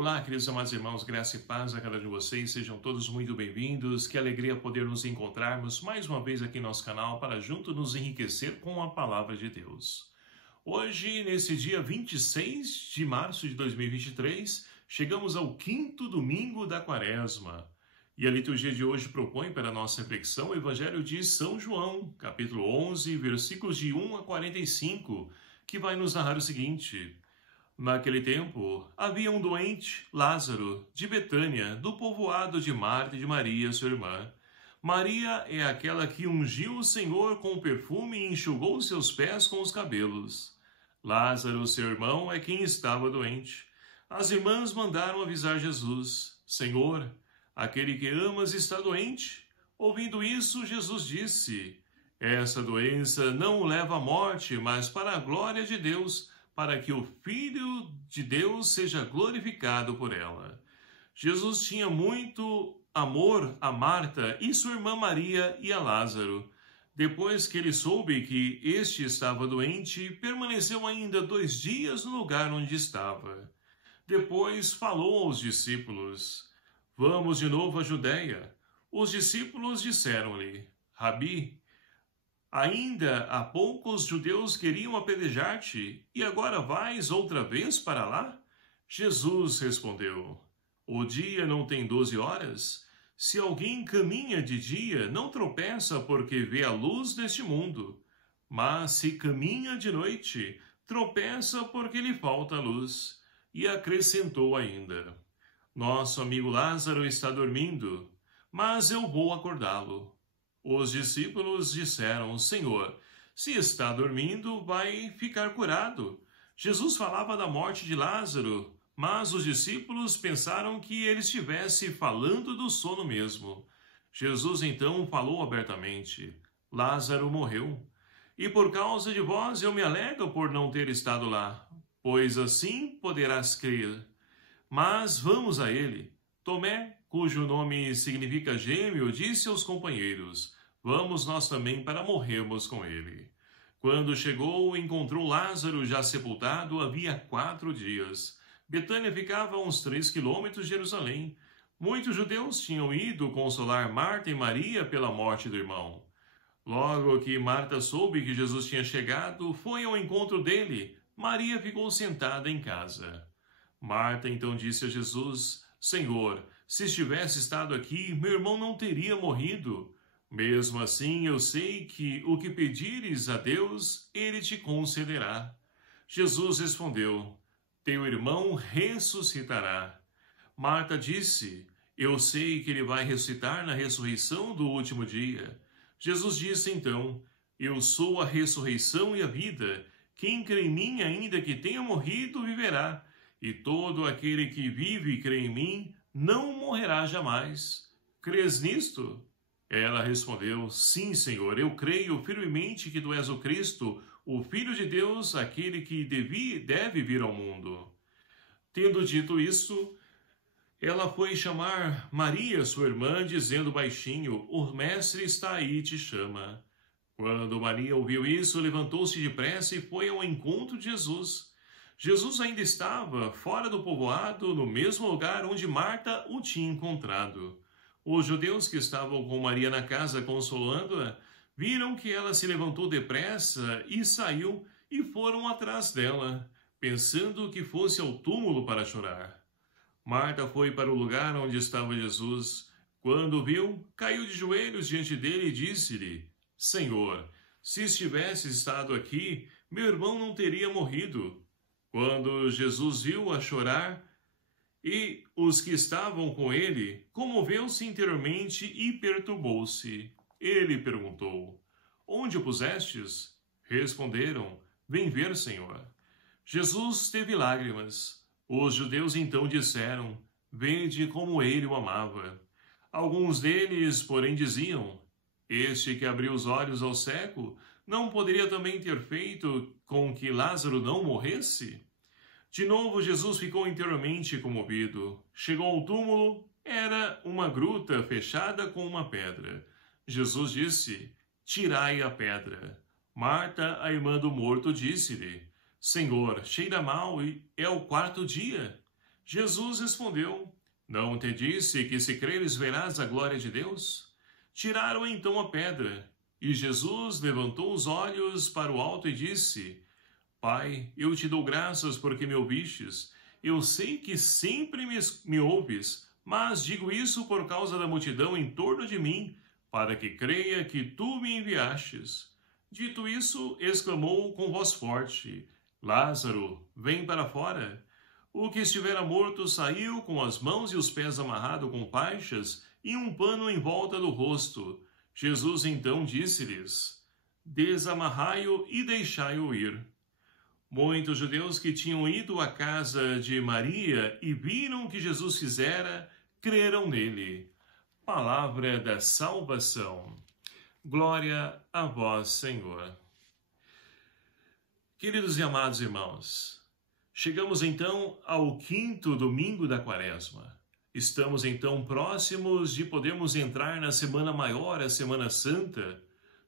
Olá, queridos amados irmãos, graça e paz a cada um de vocês, sejam todos muito bem-vindos, que alegria poder nos encontrarmos mais uma vez aqui no nosso canal para juntos nos enriquecer com a Palavra de Deus. Hoje, nesse dia 26 de março de 2023, chegamos ao quinto domingo da Quaresma. E a liturgia de hoje propõe para a nossa reflexão o Evangelho de São João, capítulo 11, versículos de 1 a 45, que vai nos narrar o seguinte: Naquele tempo, havia um doente, Lázaro, de Betânia, do povoado de Marta e de Maria, sua irmã. Maria é aquela que ungiu o Senhor com perfume e enxugou seus pés com os cabelos. Lázaro, seu irmão, é quem estava doente. As irmãs mandaram avisar Jesus: Senhor, aquele que amas está doente. Ouvindo isso, Jesus disse: Essa doença não o leva à morte, mas para a glória de Deus, para que o Filho de Deus seja glorificado por ela. Jesus tinha muito amor a Marta e sua irmã Maria e a Lázaro. Depois que ele soube que este estava doente, permaneceu ainda 2 dias no lugar onde estava. Depois falou aos discípulos: Vamos de novo à Judeia. Os discípulos disseram-lhe: Rabi, ainda há pouco os judeus queriam apedrejar-te, e agora vais outra vez para lá? Jesus respondeu: O dia não tem 12 horas? Se alguém caminha de dia, não tropeça porque vê a luz deste mundo. Mas se caminha de noite, tropeça porque lhe falta a luz. E acrescentou ainda: Nosso amigo Lázaro está dormindo, mas eu vou acordá-lo. Os discípulos disseram: Senhor, se está dormindo, vai ficar curado. Jesus falava da morte de Lázaro, mas os discípulos pensaram que ele estivesse falando do sono mesmo. Jesus então falou abertamente: Lázaro morreu, e por causa de vós eu me alegro por não ter estado lá, pois assim poderás crer. Mas vamos a ele. Tomé, cujo nome significa gêmeo, disse aos companheiros: Vamos nós também para morrermos com ele. Quando chegou, encontrou Lázaro já sepultado havia 4 dias. Betânia ficava a uns 3 quilômetros de Jerusalém. Muitos judeus tinham ido consolar Marta e Maria pela morte do irmão. Logo que Marta soube que Jesus tinha chegado, foi ao encontro dele. Maria ficou sentada em casa. Marta então disse a Jesus: Senhor, se estivesse estado aqui, meu irmão não teria morrido. Mesmo assim, eu sei que o que pedires a Deus, ele te concederá. Jesus respondeu: Teu irmão ressuscitará. Marta disse: Eu sei que ele vai ressuscitar na ressurreição do último dia. Jesus disse então: Eu sou a ressurreição e a vida. Quem crê em mim, ainda que tenha morrido, viverá. E todo aquele que vive e crê em mim, não morrerá jamais. Crês nisto? Ela respondeu: Sim, Senhor, eu creio firmemente que tu és o Cristo, o Filho de Deus, aquele que deve vir ao mundo. Tendo dito isso, ela foi chamar Maria, sua irmã, dizendo baixinho: O Mestre está aí e te chama. Quando Maria ouviu isso, levantou-se depressa e foi ao encontro de Jesus. Jesus ainda estava fora do povoado, no mesmo lugar onde Marta o tinha encontrado. Os judeus que estavam com Maria na casa consolando-a, viram que ela se levantou depressa e saiu e foram atrás dela, pensando que fosse ao túmulo para chorar. Marta foi para o lugar onde estava Jesus. Quando o viu, caiu de joelhos diante dele e disse-lhe: Senhor, se estivesse estado aqui, meu irmão não teria morrido. Quando Jesus viu-a chorar, e os que estavam com ele, comoveu-se interiormente e perturbou-se. Ele perguntou: Onde o pusestes? Responderam: Vem ver, Senhor. Jesus teve lágrimas. Os judeus então disseram: Vede como ele o amava. Alguns deles, porém, diziam: Este que abriu os olhos ao cego, não poderia também ter feito com que Lázaro não morresse? De novo, Jesus ficou interiormente comovido. Chegou ao túmulo, era uma gruta fechada com uma pedra. Jesus disse: Tirai a pedra. Marta, a irmã do morto, disse-lhe: Senhor, cheira mal e é o 4º dia. Jesus respondeu: Não te disse que se creres verás a glória de Deus? Tiraram então a pedra, e Jesus levantou os olhos para o alto e disse: Pai, eu te dou graças porque me ouvistes. Eu sei que sempre me ouves, mas digo isso por causa da multidão em torno de mim, para que creia que tu me enviastes. Dito isso, exclamou com voz forte: Lázaro, vem para fora. O que estivera morto saiu com as mãos e os pés amarrados com faixas e um pano em volta do rosto. Jesus então disse-lhes: Desamarrai-o e deixai-o ir. Muitos judeus que tinham ido à casa de Maria e viram o que Jesus fizera, creram nele. Palavra da salvação. Glória a vós, Senhor. Queridos e amados irmãos, chegamos então ao 5º domingo da Quaresma. Estamos então próximos de podermos entrar na Semana Maior, a Semana Santa.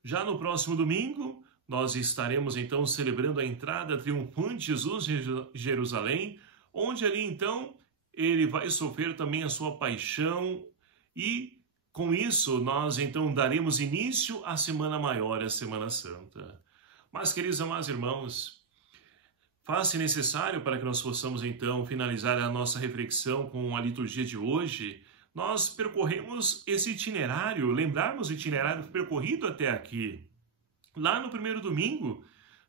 Já no próximo domingo, nós estaremos então celebrando a entrada triunfante de Jesus em Jerusalém, onde ali então ele vai sofrer também a sua paixão e com isso nós então daremos início à Semana Maior, a Semana Santa. Mas, queridos e amados irmãos, faz-se necessário para que nós possamos então finalizar a nossa reflexão com a liturgia de hoje, nós percorremos esse itinerário, lembrarmos o itinerário percorrido até aqui. Lá no primeiro domingo,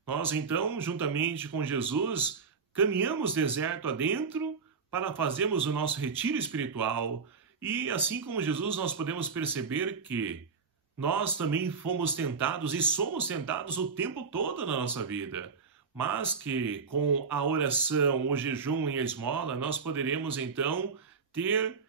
nós então, juntamente com Jesus, caminhamos deserto adentro para fazermos o nosso retiro espiritual. E assim como Jesus, nós podemos perceber que nós também fomos tentados e somos tentados o tempo todo na nossa vida. Mas que com a oração, o jejum e a esmola, nós poderemos então ter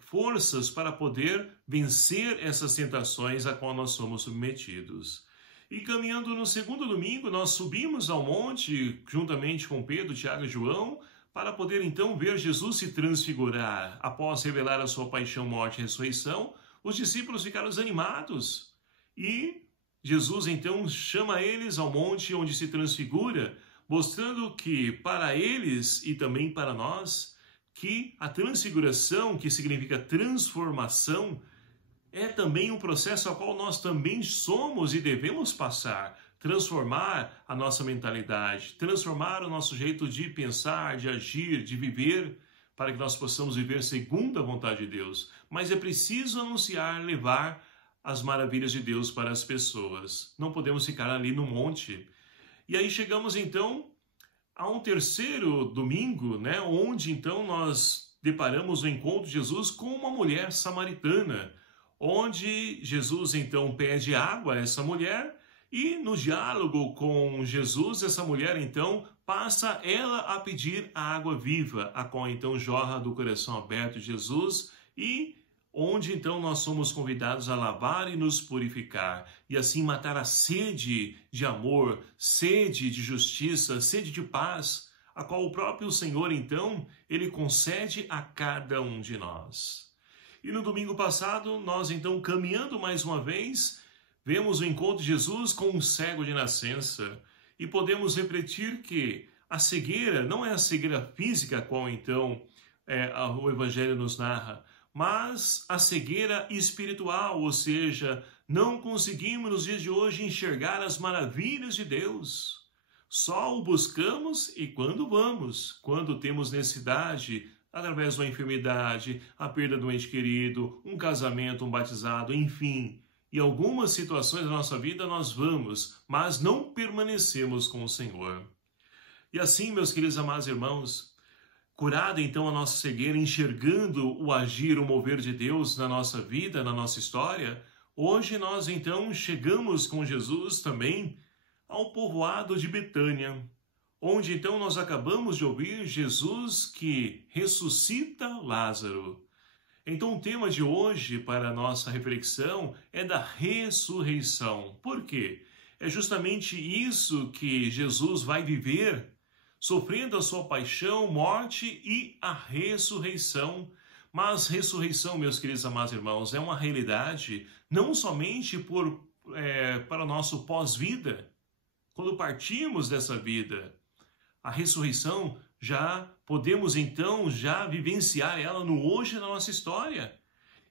forças para poder vencer essas tentações a qual nós somos submetidos. E caminhando no segundo domingo, nós subimos ao monte, juntamente com Pedro, Tiago e João, para poder então ver Jesus se transfigurar. Após revelar a sua paixão, morte e ressurreição, os discípulos ficaram desanimados. E Jesus então chama eles ao monte onde se transfigura, mostrando que para eles e também para nós, que a transfiguração, que significa transformação, é também um processo ao qual nós também somos e devemos passar, transformar a nossa mentalidade, transformar o nosso jeito de pensar, de agir, de viver, para que nós possamos viver segundo a vontade de Deus. Mas é preciso anunciar, levar as maravilhas de Deus para as pessoas. Não podemos ficar ali no monte. E aí chegamos então a um terceiro domingo, onde então nós deparamos o encontro de Jesus com uma mulher samaritana, onde Jesus então pede água a essa mulher e no diálogo com Jesus, essa mulher então passa ela a pedir a água viva, a qual então jorra do coração aberto de Jesus e onde então nós somos convidados a lavar e nos purificar e assim matar a sede de amor, sede de justiça, sede de paz, a qual o próprio Senhor então, ele concede a cada um de nós. E no domingo passado, nós então, caminhando mais uma vez, vemos o encontro de Jesus com um cego de nascença. E podemos refletir que a cegueira não é a cegueira física, a qual então o Evangelho nos narra, mas a cegueira espiritual, ou seja, não conseguimos nos dias de hoje enxergar as maravilhas de Deus. Só o buscamos e quando vamos, quando temos necessidade, através de uma enfermidade, a perda do ente querido, um casamento, um batizado, enfim. Em algumas situações da nossa vida nós vamos, mas não permanecemos com o Senhor. E assim, meus queridos amados irmãos, curada então a nossa cegueira, enxergando o agir, o mover de Deus na nossa vida, na nossa história, hoje nós então chegamos com Jesus também ao povoado de Betânia, onde então nós acabamos de ouvir Jesus que ressuscita Lázaro. Então o tema de hoje para a nossa reflexão é da ressurreição. Por quê? É justamente isso que Jesus vai viver, sofrendo a sua paixão, morte e a ressurreição. Mas ressurreição, meus queridos amados irmãos, é uma realidade não somente para o nosso pós-vida, quando partimos dessa vida. A ressurreição já podemos então já vivenciar ela no hoje da nossa história.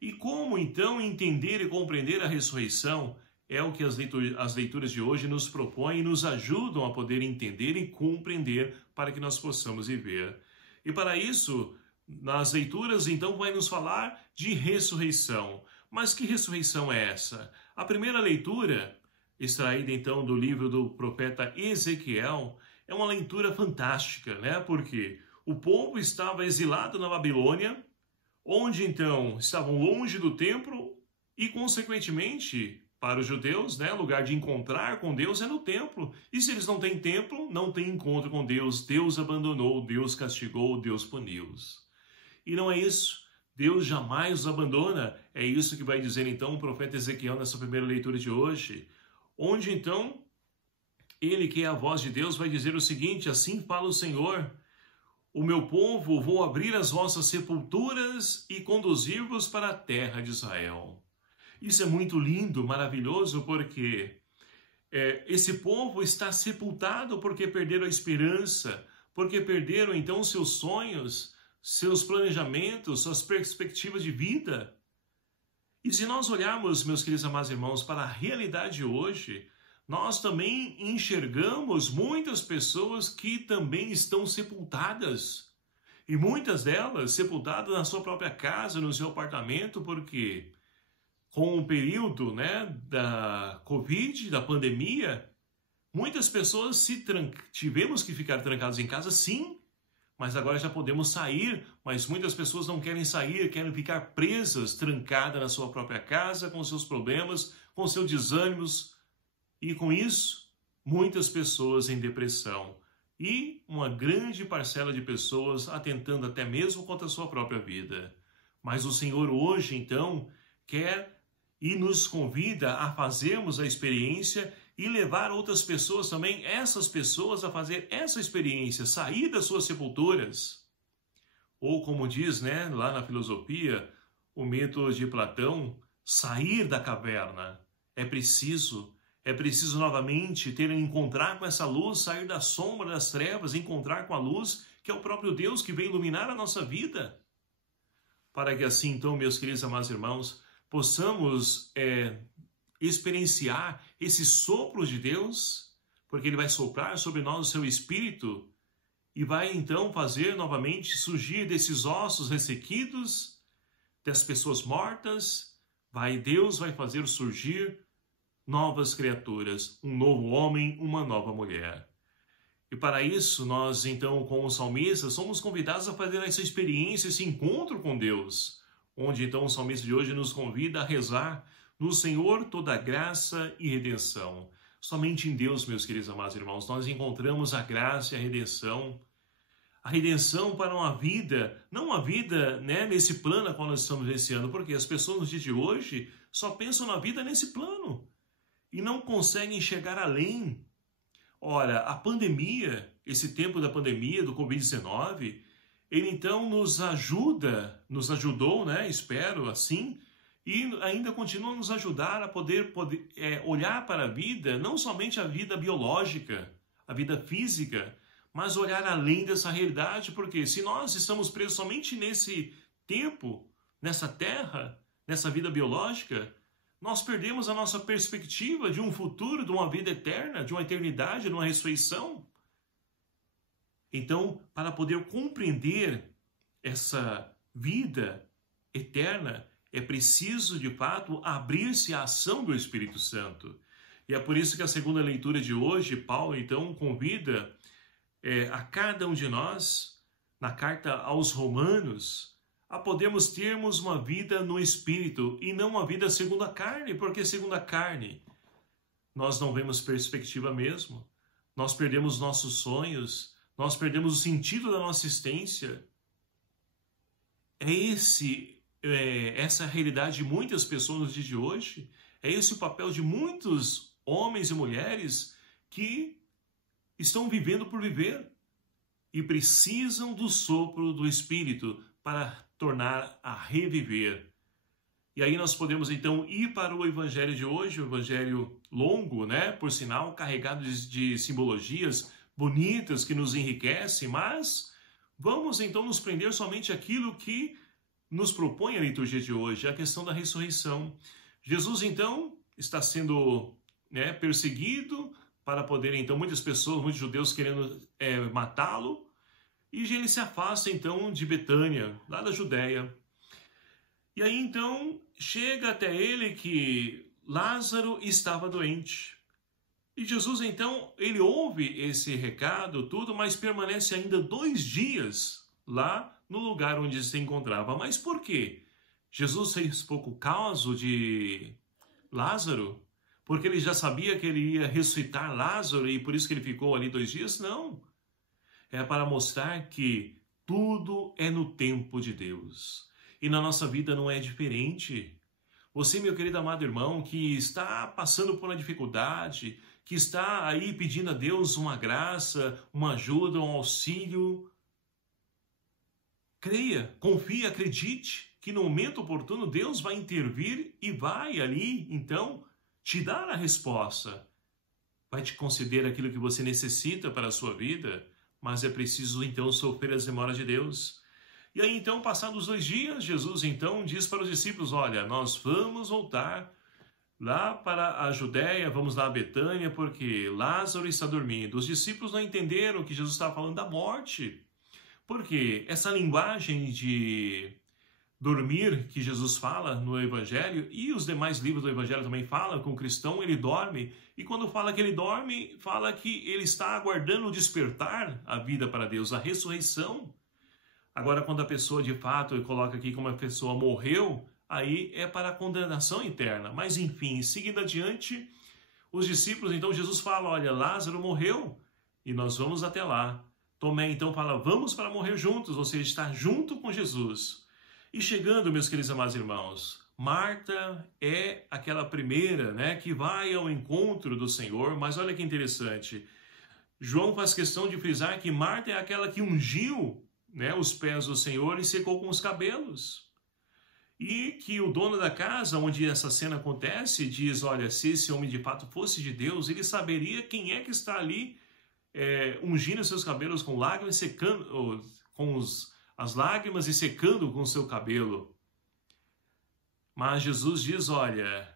E como então entender e compreender a ressurreição? É o que as leituras de hoje nos propõem e nos ajudam a poder entender e compreender para que nós possamos viver. E para isso, nas leituras então vai nos falar de ressurreição. Mas que ressurreição é essa? A primeira leitura, extraída então do livro do profeta Ezequiel, é uma leitura fantástica, né? Porque o povo estava exilado na Babilônia, onde então estavam longe do templo e, consequentemente, para os judeus, né, lugar de encontrar com Deus é no templo. E se eles não têm templo, não têm encontro com Deus. Deus abandonou, Deus castigou, Deus puniu-os. E não é isso. Deus jamais os abandona. É isso que vai dizer então o profeta Ezequiel nessa primeira leitura de hoje, onde então ele, que é a voz de Deus, vai dizer o seguinte: assim fala o Senhor: o meu povo, vou abrir as vossas sepulturas e conduzir-vos para a terra de Israel. Isso é muito lindo, maravilhoso, porque esse povo está sepultado porque perderam a esperança, porque perderam então seus sonhos, seus planejamentos, suas perspectivas de vida. E se nós olharmos, meus queridos amados irmãos, para a realidade de hoje, nós também enxergamos muitas pessoas que também estão sepultadas. E muitas delas sepultadas na sua própria casa, no seu apartamento, porque com o período, né, da Covid, da pandemia, muitas pessoas tivemos que ficar trancados em casa, sim, mas agora já podemos sair, mas muitas pessoas não querem sair, querem ficar presas, trancadas na sua própria casa, com seus problemas, com seus desânimos. E com isso, muitas pessoas em depressão e uma grande parcela de pessoas atentando até mesmo contra a sua própria vida. Mas o Senhor hoje, então, quer e nos convida a fazermos a experiência e levar outras pessoas também, essas pessoas, a fazer essa experiência, sair das suas sepulturas. Ou como diz, né, lá na filosofia, o método de Platão, sair da caverna. É preciso novamente encontrar com essa luz, sair da sombra das trevas, encontrar com a luz, que é o próprio Deus que vem iluminar a nossa vida. Para que assim, então, meus queridos amados irmãos, possamos experienciar esse sopro de Deus, porque Ele vai soprar sobre nós o seu Espírito e vai então fazer novamente surgir desses ossos ressequidos, das pessoas mortas, Deus vai fazer surgir novas criaturas, um novo homem, uma nova mulher. E para isso, nós então, com os salmistas, somos convidados a fazer essa experiência, esse encontro com Deus, onde então o salmista de hoje nos convida a rezar: no Senhor toda graça e redenção. Somente em Deus, meus queridos amados irmãos, nós encontramos a graça e a redenção para uma vida, não uma vida, né, nesse plano a qual nós estamos vivenciando, porque as pessoas nos dias de hoje só pensam na vida nesse plano e não conseguem chegar além. Ora, a pandemia, esse tempo da pandemia, do Covid-19, ele então nos ajudou, né, espero assim, e ainda continua a nos ajudar a poder olhar para a vida, não somente a vida biológica, a vida física, mas olhar além dessa realidade, porque se nós estamos presos somente nesse tempo, nessa terra, nessa vida biológica, nós perdemos a nossa perspectiva de um futuro, de uma vida eterna, de uma eternidade, de uma ressurreição. Então, para poder compreender essa vida eterna, é preciso, de fato, abrir-se à ação do Espírito Santo. E é por isso que a segunda leitura de hoje, Paulo, então, convida a cada um de nós, na carta aos Romanos, a podermos termos uma vida no Espírito e não uma vida segundo a carne, porque segundo a carne nós não vemos perspectiva mesmo, nós perdemos nossos sonhos, nós perdemos o sentido da nossa existência. Essa a realidade de muitas pessoas nos dias de hoje, é esse o papel de muitos homens e mulheres que estão vivendo por viver e precisam do sopro do Espírito para tornar a reviver. E aí nós podemos então ir para o Evangelho de hoje, o Evangelho longo, né? Por sinal, carregado de simbologias bonitas que nos enriquecem, mas vamos então nos prender somente àquilo que nos propõe a liturgia de hoje, a questão da ressurreição. Jesus então está sendo perseguido para poder, então, muitas pessoas, muitos judeus querendo matá-lo, e ele se afasta então de Betânia, lá da Judéia. E aí então chega até ele que Lázaro estava doente. E Jesus então, ele ouve esse recado, tudo, mas permanece ainda 2 dias lá no lugar onde se encontrava. Mas por quê? Jesus fez pouco caso de Lázaro? Porque ele já sabia que ele ia ressuscitar Lázaro e por isso que ele ficou ali 2 dias? Não. É para mostrar que tudo é no tempo de Deus. E na nossa vida não é diferente. Você, meu querido amado irmão, que está passando por uma dificuldade, que está aí pedindo a Deus uma graça, uma ajuda, um auxílio, creia, confie, acredite que no momento oportuno Deus vai intervir e vai ali, então, te dar a resposta. Vai te conceder aquilo que você necessita para a sua vida, mas é preciso então sofrer as demoras de Deus. E aí então, passados os 2 dias, Jesus então diz para os discípulos, olha, nós vamos voltar lá para a Judéia, vamos lá a Betânia, porque Lázaro está dormindo. Os discípulos não entenderam que Jesus estava falando da morte. Porque essa linguagem de dormir que Jesus fala no Evangelho, e os demais livros do Evangelho também falam que o cristão ele dorme, e quando fala que ele dorme, fala que ele está aguardando o despertar a vida para Deus, a ressurreição. Agora, quando a pessoa de fato coloca aqui como a pessoa morreu, aí é para a condenação eterna. Mas enfim, seguindo adiante, os discípulos, então Jesus fala, olha, Lázaro morreu e nós vamos até lá. Tomé então fala, vamos para morrer juntos, ou seja, estar junto com Jesus. E chegando, meus queridos amados irmãos, Marta é aquela primeira, que vai ao encontro do Senhor, mas olha que interessante, João faz questão de frisar que Marta é aquela que ungiu os pés do Senhor e secou com os cabelos. E que o dono da casa, onde essa cena acontece, diz, olha, se esse homem de fato fosse de Deus, ele saberia quem é que está ali ungindo seus cabelos com lágrimas, secando com as lágrimas e secando com o seu cabelo. Mas Jesus diz, olha,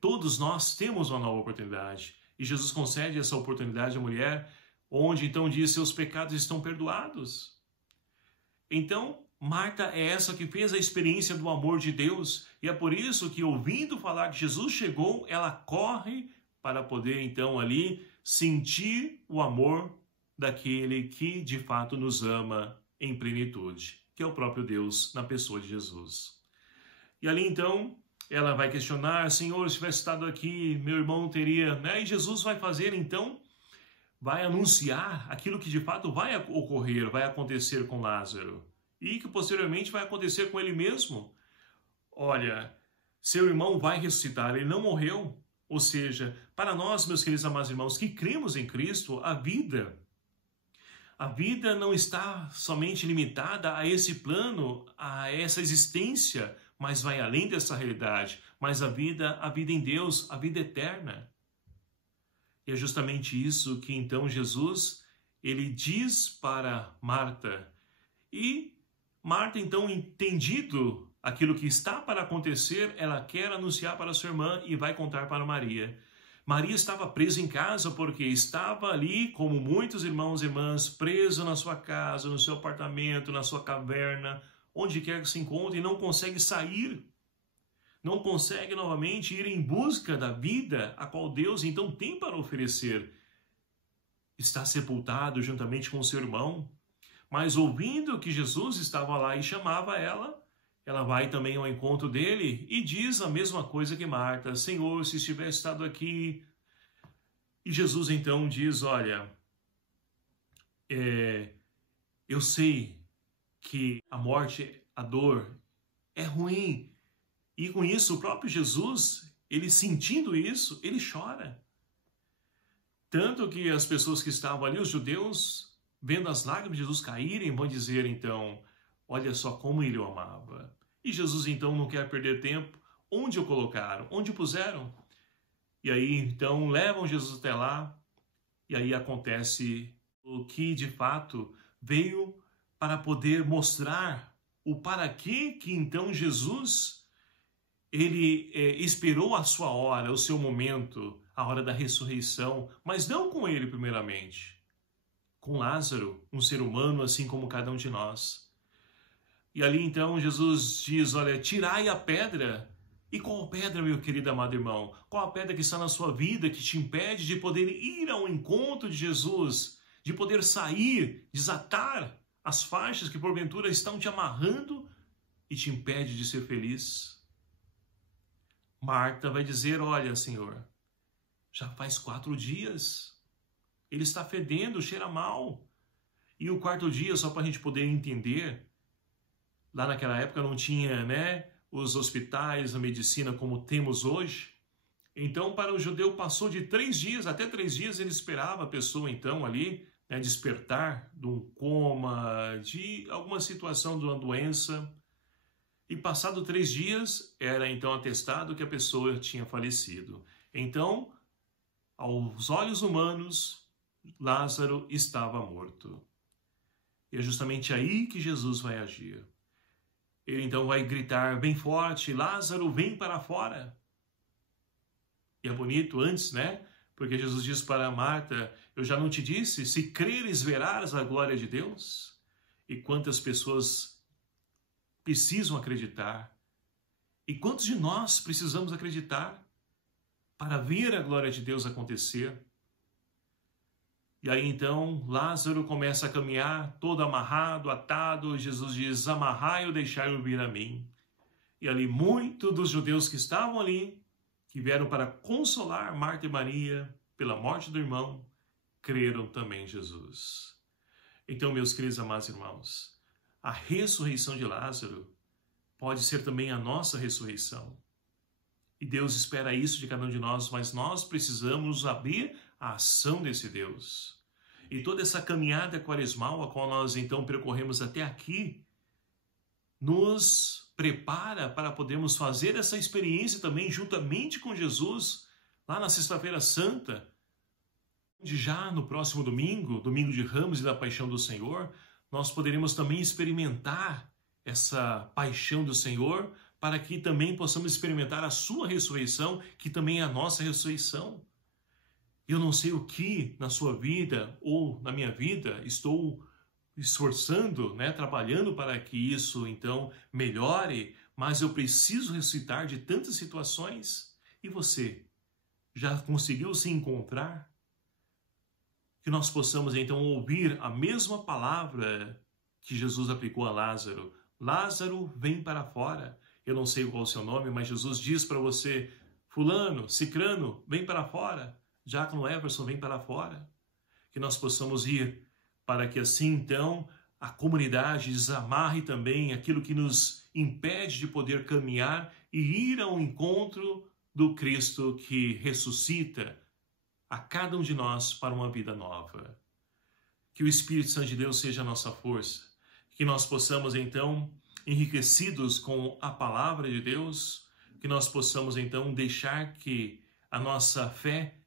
todos nós temos uma nova oportunidade. E Jesus concede essa oportunidade à mulher, onde então diz, seus pecados estão perdoados. Então, Marta é essa que fez a experiência do amor de Deus, e é por isso que, ouvindo falar que Jesus chegou, ela corre para poder então ali sentir o amor daquele que de fato nos ama em plenitude, que é o próprio Deus na pessoa de Jesus. E ali então ela vai questionar, Senhor, se tivesse estado aqui, meu irmão teria, E Jesus vai fazer então, vai anunciar aquilo que de fato vai ocorrer, vai acontecer com Lázaro. E que posteriormente vai acontecer com ele mesmo. Olha, seu irmão vai ressuscitar, ele não morreu. Ou seja, para nós, meus queridos amados irmãos, que cremos em Cristo, a vida não está somente limitada a esse plano, a essa existência, mas vai além dessa realidade. Mas a vida em Deus, a vida eterna. E é justamente isso que então Jesus, ele diz para Marta. E Marta, então, entendido aquilo que está para acontecer, ela quer anunciar para sua irmã e vai contar para Maria. Maria estava presa em casa porque estava ali, como muitos irmãos e irmãs, preso na sua casa, no seu apartamento, na sua caverna, onde quer que se encontre, e não consegue sair. Não consegue novamente ir em busca da vida a qual Deus então tem para oferecer. Está sepultado juntamente com seu irmão. Mas ouvindo que Jesus estava lá e chamava ela vai também ao encontro dele e diz a mesma coisa que Marta, Senhor, se estivesse estado aqui. E Jesus então diz, olha, eu sei que a morte, a dor é ruim. E com isso o próprio Jesus, ele sentindo isso, ele chora. Tanto que as pessoas que estavam ali, os judeus, vendo as lágrimas de Jesus caírem, vão dizer então, olha só como ele o amava. E Jesus então não quer perder tempo. Onde o colocaram? Onde o puseram? E aí então levam Jesus até lá. E aí acontece o que de fato veio para poder mostrar o para quê que então Jesus, ele esperou a sua hora, o seu momento, a hora da ressurreição, mas não com ele primeiramente, com Lázaro, um ser humano assim como cada um de nós. E ali então Jesus diz, olha, tirai a pedra. E qual a pedra, meu querido amado irmão? Qual a pedra que está na sua vida que te impede de poder ir ao encontro de Jesus, de poder sair, desatar as faixas que porventura estão te amarrando e te impede de ser feliz? Marta vai dizer, olha, Senhor, já faz 4 dias, ele está fedendo, cheira mal. E o 4º dia, só para a gente poder entender, lá naquela época não tinha, os hospitais, a medicina como temos hoje. Então, para o judeu passou de 3 dias, até 3 dias ele esperava a pessoa então ali, despertar de um coma, de alguma situação de uma doença. E passado 3 dias, era então atestado que a pessoa tinha falecido. Então, aos olhos humanos, Lázaro estava morto. E é justamente aí que Jesus vai agir. Ele então vai gritar bem forte, Lázaro, vem para fora. E é bonito antes, Porque Jesus diz para Marta, eu já não te disse, se creres verás a glória de Deus? E quantas pessoas precisam acreditar? E quantos de nós precisamos acreditar para ver a glória de Deus acontecer? E aí então Lázaro começa a caminhar todo amarrado, atado. Jesus diz, amarrai-o, deixai-o vir a mim. E ali muitos dos judeus que estavam ali, que vieram para consolar Marta e Maria pela morte do irmão, creram também em Jesus. Então, meus queridos amados irmãos, a ressurreição de Lázaro pode ser também a nossa ressurreição. E Deus espera isso de cada um de nós, mas nós precisamos abrir a ação desse Deus. E toda essa caminhada quaresmal, a qual nós então percorremos até aqui, nos prepara para podermos fazer essa experiência também juntamente com Jesus, lá na Sexta-feira Santa, onde já no próximo domingo, domingo de Ramos e da Paixão do Senhor, nós poderemos também experimentar essa paixão do Senhor, para que também possamos experimentar a sua ressurreição, que também é a nossa ressurreição. Eu não sei o que na sua vida ou na minha vida estou esforçando, trabalhando para que isso então melhore, mas eu preciso ressuscitar de tantas situações. E você, já conseguiu se encontrar? Que nós possamos então ouvir a mesma palavra que Jesus aplicou a Lázaro. Lázaro, vem para fora. Eu não sei qual é o seu nome, mas Jesus diz para você, fulano, cicrano, vem para fora. Diácono Everson, vem para fora. Que nós possamos ir para que assim então a comunidade desamarre também aquilo que nos impede de poder caminhar e ir ao encontro do Cristo que ressuscita a cada um de nós para uma vida nova. Que o Espírito Santo de Deus seja a nossa força, que nós possamos então, enriquecidos com a palavra de Deus, que nós possamos então deixar que a nossa fé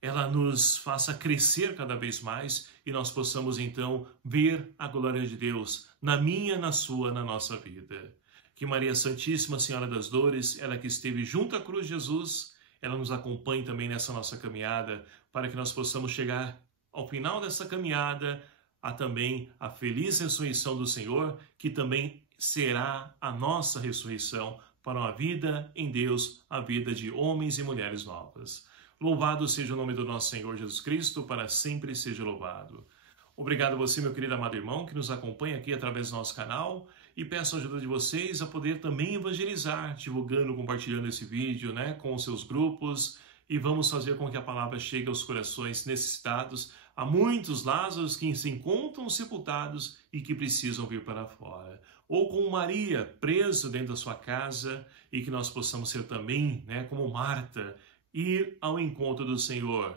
ela nos faça crescer cada vez mais e nós possamos então ver a glória de Deus na minha, na sua, na nossa vida. Que Maria Santíssima, Senhora das Dores, ela que esteve junto à cruz de Jesus, ela nos acompanhe também nessa nossa caminhada, para que nós possamos chegar ao final dessa caminhada a também a feliz ressurreição do Senhor, que também será a nossa ressurreição para uma vida em Deus, a vida de homens e mulheres novas. Louvado seja o nome do nosso Senhor Jesus Cristo, para sempre seja louvado. Obrigado a você, meu querido amado irmão, que nos acompanha aqui através do nosso canal, e peço a ajuda de vocês a poder também evangelizar, divulgando, compartilhando esse vídeo, com os seus grupos, e vamos fazer com que a palavra chegue aos corações necessitados. Há muitos Lázaros que se encontram sepultados e que precisam vir para fora. Ou como Maria, preso dentro da sua casa, e que nós possamos ser também, como Marta, ir ao encontro do Senhor.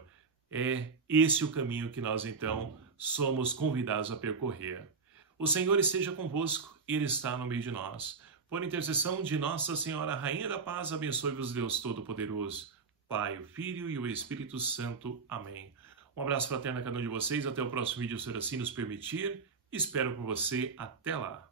É esse o caminho que nós então somos convidados a percorrer. O Senhor esteja convosco, Ele está no meio de nós. Por intercessão de Nossa Senhora, Rainha da Paz, abençoe-vos Deus Todo-Poderoso, Pai, o Filho e o Espírito Santo. Amém. Um abraço fraterno a cada um de vocês. Até o próximo vídeo, se assim nos permitir. Espero por você. Até lá!